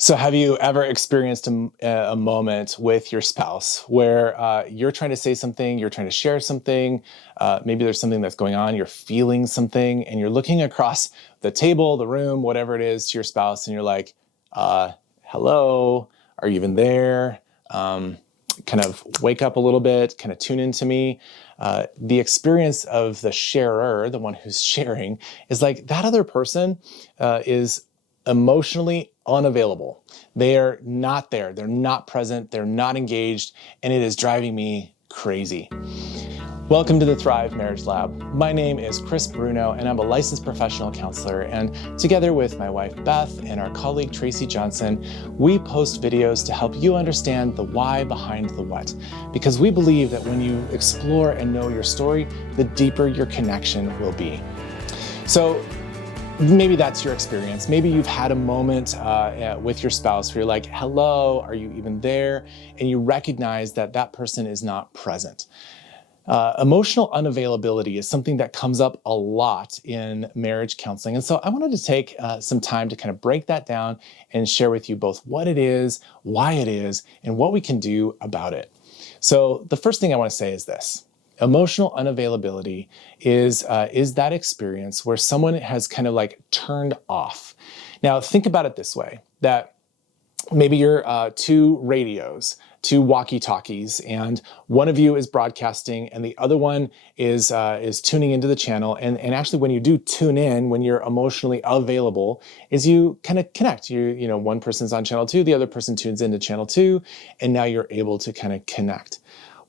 So have you ever experienced a moment with your spouse where you're trying to say something, you're trying to share something, maybe there's something that's going on, you're feeling something, and you're looking across the table, the room, whatever it is to your spouse, and you're like, hello, are you even there? Kind of wake up a little bit, kind of tune into me. The experience of the sharer, the one who's sharing, is like that other person is emotionally unavailable. They are not there. They're not present. They're not engaged. And it is driving me crazy. Welcome to the Thrive Marriage Lab. My name is Chris Bruno, and I'm a licensed professional counselor. And together with my wife, Beth, and our colleague, Tracy Johnson, we post videos to help you understand the why behind the what. Because we believe that when you explore and know your story, the deeper your connection will be. So maybe that's your experience. Maybe you've had a moment with your spouse where you're like, hello, are you even there? And you recognize that that person is not present. Emotional unavailability is something that comes up a lot in marriage counseling. And so I wanted to take some time to kind of break that down and share with you both what it is, why it is, and what we can do about it. So the first thing I want to say is this. Emotional unavailability is that experience where someone has kind of like turned off. Now think about it this way, that maybe you're two radios, two walkie-talkies, and one of you is broadcasting and the other one is tuning into the channel. And actually when you do tune in, when you're emotionally available, is you kind of connect. You know, one person's on channel 2, the other person tunes into channel 2, and now you're able to kind of connect.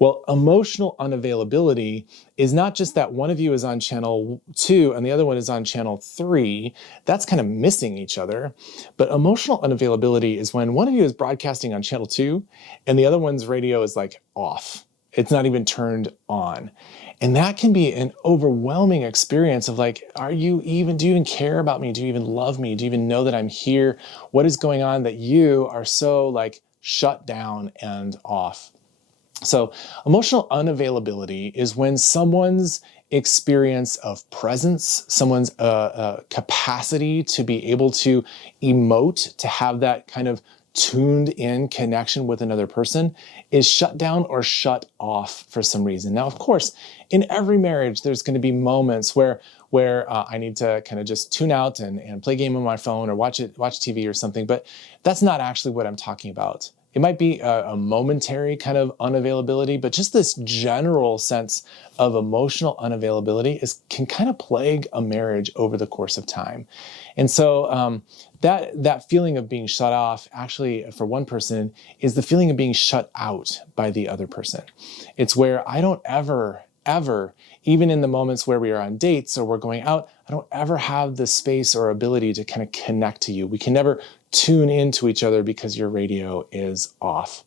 Well, emotional unavailability is not just that one of you is on channel 2 and the other one is on channel 3. That's kind of missing each other. But emotional unavailability is when one of you is broadcasting on channel 2 and the other one's radio is like off. It's not even turned on. And that can be an overwhelming experience of like, do you even care about me? Do you even love me? Do you even know that I'm here? What is going on that you are so like shut down and off? So emotional unavailability is when someone's experience of presence, someone's capacity to be able to emote, to have that kind of tuned in connection with another person is shut down or shut off for some reason. Now, of course, in every marriage, there's going to be moments where I need to kind of just tune out and play a game on my phone or watch TV or something, but that's not actually what I'm talking about. It might be a momentary kind of unavailability, but just this general sense of emotional unavailability can kind of plague a marriage over the course of time. And so that feeling of being shut off, actually for one person, is the feeling of being shut out by the other person. It's where I don't ever, even in the moments where we are on dates or we're going out, I don't ever have the space or ability to kind of connect to you. We can never tune into each other because your radio is off.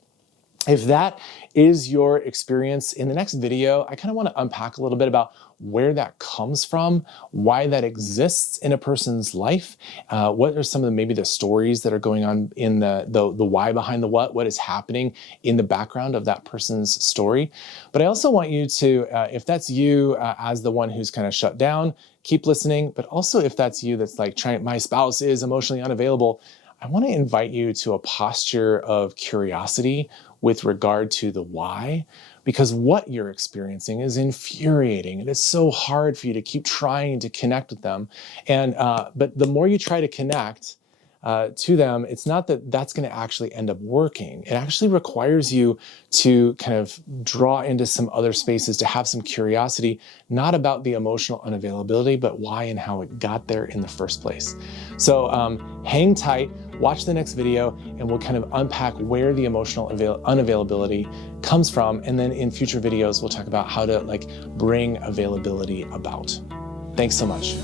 If that is your experience, in the next video, I kind of want to unpack a little bit about where that comes from, why that exists in a person's life, what are some of maybe the stories that are going on in the why behind the what is happening in the background of that person's story. But I also want you to, if that's you as the one who's kind of shut down, keep listening. But also if that's you that's like my spouse is emotionally unavailable, I want to invite you to a posture of curiosity with regard to the why, because what you're experiencing is infuriating. It is so hard for you to keep trying to connect with them. And but the more you try to connect to them, it's not that that's going to actually end up working. It actually requires you to kind of draw into some other spaces, to have some curiosity, not about the emotional unavailability, but why and how it got there in the first place. So hang tight, watch the next video, and we'll kind of unpack where the emotional unavailability comes from. And then in future videos, we'll talk about how to like bring availability about. Thanks so much.